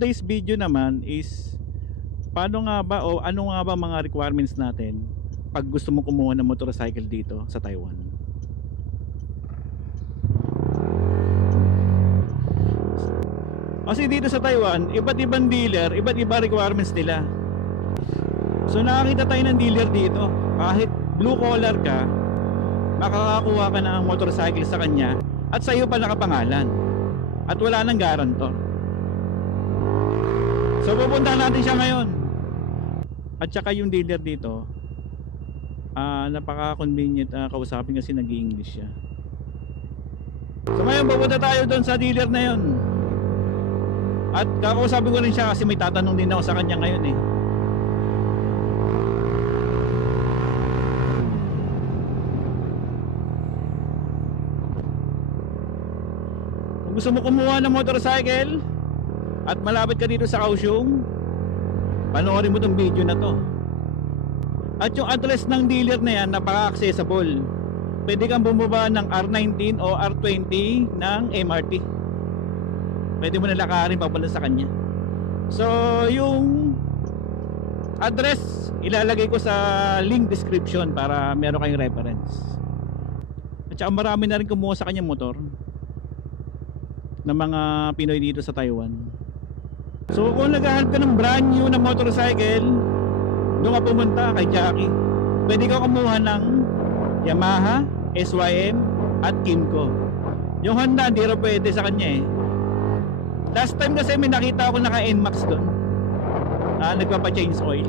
today's video naman is paano nga ba o ano nga ba mga requirements natin pag gusto mo kumuha ng motorcycle dito sa Taiwan. Kasi dito sa Taiwan, iba't ibang dealer, iba't iba requirements nila. So nakakita tayo ng dealer dito, kahit blue collar ka, makakakuha ka ng motorcycle sa kanya at sa iyo pa nakapangalan at wala nang guarantor. So pupuntahan natin siya ngayon. At saka yung dealer dito, napaka-convenient kausapin kasi nag-i-English siya. So ngayon pupunta tayo doon sa dealer na yun. At kakausapin ko rin siya kasi may tatanong din ako sa kanya ngayon eh. Kung gusto mo kumuha ng motorcycle at malapit ka dito sa Kaohsiung, panoorin mo tong video na to. At yung address ng dealer na yan napaka-accessible. Pwede kang bumaba ng R19 o R20 ng MRT. Pwede mo nalakarin papunta sa kanya. So yung address ilalagay ko sa link description para meron kayong reference. At saka marami na rin kumuha sa kanyang motor ng mga Pinoy dito sa Taiwan. So kung naghahanap ka ng brand new na motorcycle, doon ka pumunta kay Jackie. Pwede ka kumuha ng Yamaha, SYM at Kymco. Yung Honda hindi rin pwede sa kanya eh. Last time kasi may nakita ako naka NMAX doon, nagpapa-change oil.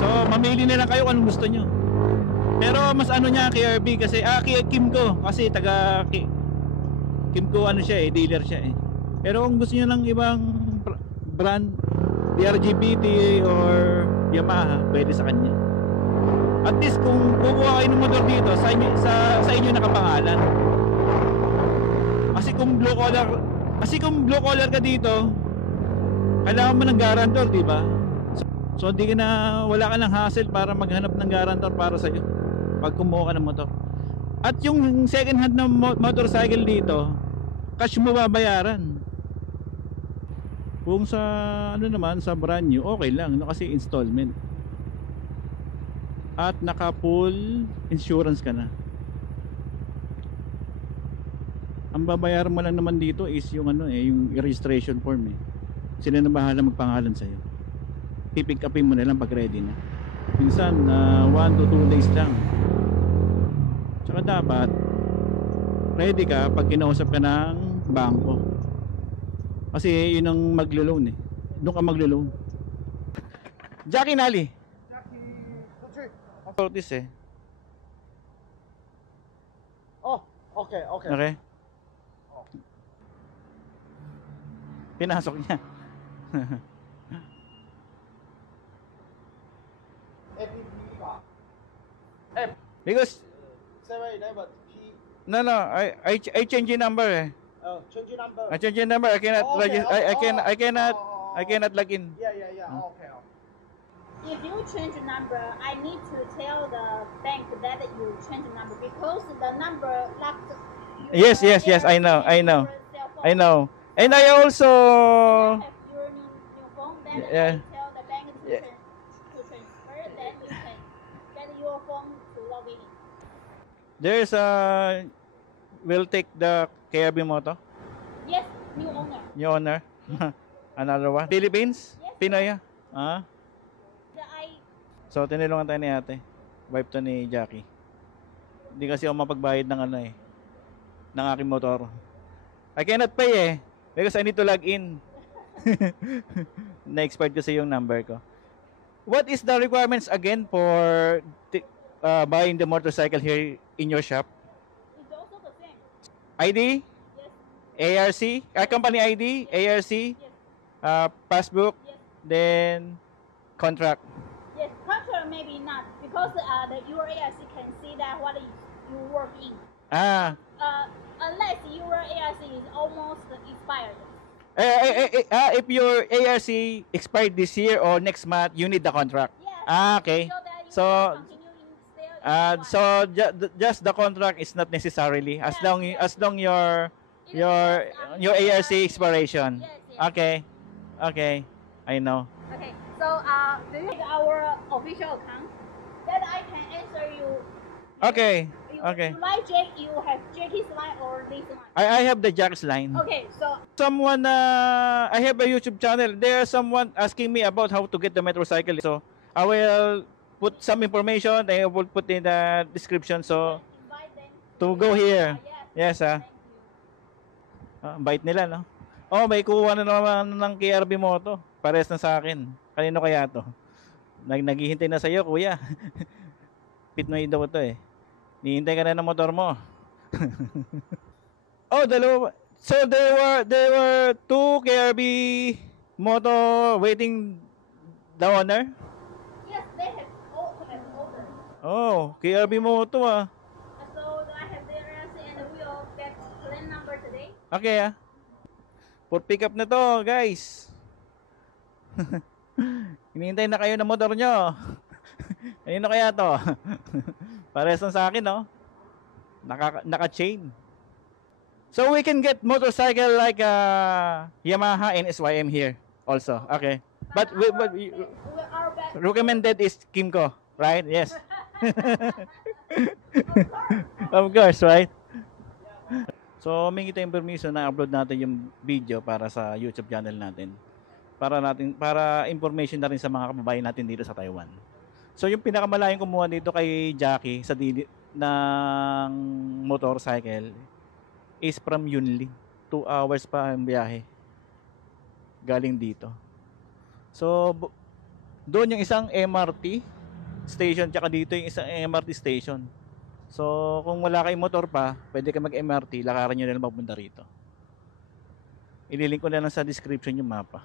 So mamili na lang kayo kung anong gusto nyo. Pero mas ano niya KRB kasi Kymco kasi taga Kymco ano siya eh, dealer siya eh. Pero kung gusto niyo ng ibang brand, DRGPT or Yamaha, pwede sa kanya. At least kung kukuha kayo ng motor dito, sa inyo nakapangalan. Kasi kung blue collar ka dito, kailangan mo ng guarantor, di ba? So hindi ka na, wala ka ng hassle para maghanap ng guarantor para sa iyo pag kumuha ka ng motor. At yung second hand na motorcycle dito, cash mo babayaran. Kung sa ano naman, sa brand new, okay lang, no, kasi installment. At naka full insurance ka na. Ang babayaran mo lang naman dito is yung ano eh, yung registration form eh. Sila na bahala magpangalan sa iyo. Pipick upin mo na lang pag ready na. Minsan 1 to 2 days lang. Tsaka dapat ready ka pag kinausap ka ng bangko. Kasi yun ang maglo-loan eh. Doon ka maglo-loan. Jackie Nali. Jackie. Tortis eh. Oh, okay, okay. Okay. Pinasok niya. Because 7-Eleven P. no, I change the number eh. Oh, change your number. I change the number. I cannot Okay, I cannot log in. Yeah. Okay. If you change the number, I need to tell the bank that you change the number because the number locked. Yes, I know. I know. And I also Have your new phone, then Yeah. I tell the bank to, Yeah. to transfer, then you can get your phone to log in. there's will take the KRB moto. Yes, new owner. New owner. Another one. Philippines? Yes. Pinoy. Ah. I So tinulungan tayo ni ate. Wife to ni Jackie. Hindi kasi ako mapagbayad ng ano eh, ng aking motor. I cannot pay eh because I need to log in. Na-expired kasi yung number ko. What is the requirements again for buying the motorcycle here in your shop? it's also the same. ID, Yes, ARC, company ID, ARC, yes, passbook, yes. then contract. Yes, contract maybe not because your ARC can see that what you work in. Ah, Unless your ARC is almost expired. if your ARC expired this year or next month, you need the contract. Yes. Ah, okay. So that you So, can continue in still. So just the contract is not necessarily as Yeah, long yeah. as long your your ARC expiration. Yes, yes. Okay. Okay. I know. Okay, so do you have our official account that I can answer you? Okay. You, Okay. You like Jack? You have Jackie's line or this line? I have the Jack's line. Okay, so Someone I have a YouTube channel. There's someone asking me about how to get the motorcycle. So I will put some information. I will put in the description. So invite them to go here. Yes. Yes, ah. Thank you. Bite nila, no? Oh, may kuha na naman ng KRB Moto. Pares na sa akin. Kanino kaya to? Naghihintay na sa'yo, kuya. Pinoy daw to eh. Nihintay ka na ng motor mo. Oh, dalawa. So there were 2 KRB Moto waiting the owner? Yes, they have all have ordered. Oh, KRB Moto ah. So I have their answer and we will get plan number today. Okay ah. For pick up na to, guys. Hinihintay na kayo ng motor nyo. Ayun na kaya to. Pares lang sa akin, no? Naka-chain. So we can get motorcycle like Yamaha and SYM here also. Okay. But Our best. recommended is Kimco, right? Yes. Of course, right? So, humingi tayong permission na upload natin yung video para sa YouTube channel natin. Para information na rin sa mga kababayan natin dito sa Taiwan. So, yung pinakamalayong kumuha dito kay Jackie sa ng motorcycle is from Yunlin. 2 hours pa ang biyahe. Galing dito. So, doon yung isang MRT station, tsaka dito yung isang MRT station. So, kung wala kayong motor pa, pwede ka mag-MRT, lakaran nyo na lang mapunta rito. Ililink ko na lang sa description yung mapa.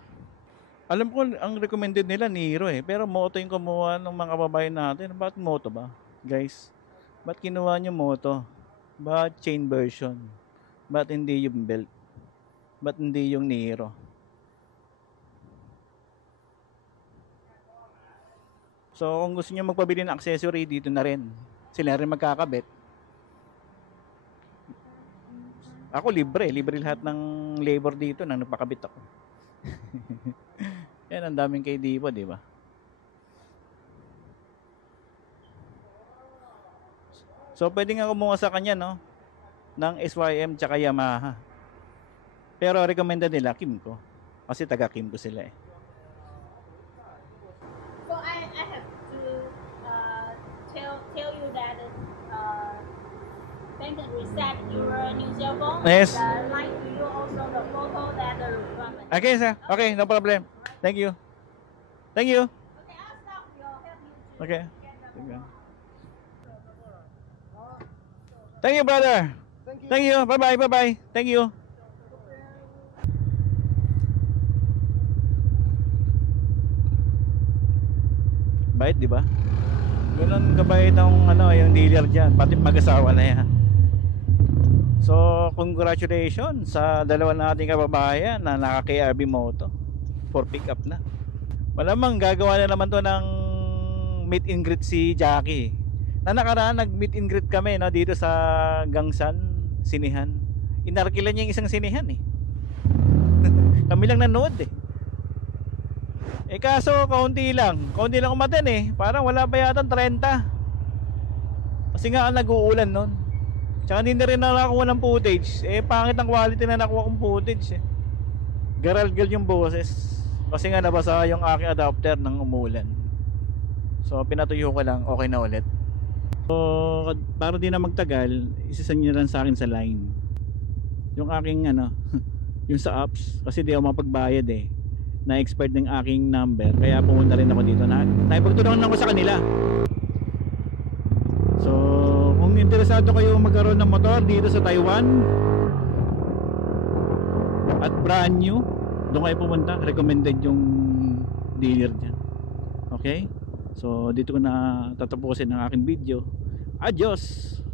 Alam ko, ang recommended nila, Niro eh. Pero Moto yung kumuha ng mga kababayan natin. Bakit Moto ba, guys? Ba't kinuha nyo Moto? Ba't chain version? Ba't hindi yung belt? Ba't hindi yung Niro? So, kung gusto nyo magpabili ng accessory, dito na rin. Sila rin magkakabit. Ako libre lahat ng labor dito nang nagpakabit ako. Yan, ang daming kay Dipo, di ba? So, pwede nga kumuha sa kanya, no? Ng SYM tsaka Yamaha. Pero recommended nila Kimco. Kasi taga Kimco sila eh. So I have to tell you that bank reset your new cell phone. Yes. And, like to you also the photo that the requirement. Okay, sir. Okay, no problem. Thank you. Thank you. Okay, I'll stop. We'll help you to Okay. get the Thank you, brother. Thank you. Thank you. Bye-bye. Bye-bye. Thank you. Bait, di ba? Ganun kabait ang yung dealer diyan, pati mag-asawa na yan. So, congratulations sa dalawa nating kababayan na naka-KRB Moto for pick up na. Malamang gagawa na naman to ng meet and greet si Jackie. Na nakaraan nag-meet and greet kami no dito sa Gangsan Sinihan. Inarkilan niya yung isang sinihan eh. Kami lang nanood eh. Eh kaso kaunti lang umaten eh. Parang wala pa yata 30. Kasi nga nag-uulan nun. Tsaka hindi na rin nakakuha ng footage. Eh pangit ang quality na nakuha kong footage eh. Garalgal yung boses. Kasi nga nabasa yung aking adapter ng umulan. So pinatuyo ko lang, okay na ulit. So para di na magtagal, isasend nyo lang sa akin sa line yung aking yung sa apps. Kasi di ako mapagbayad eh. Na-expired ng aking number. Kaya pumunta rin ako dito. Naipagtulungan ako sa kanila. So kung interesado kayo magkaroon ng motor dito sa Taiwan at brand new, doon kayo pumunta. Recommended yung dealer dyan. Okay? So dito ko na tatapusin ang aking video. Adios!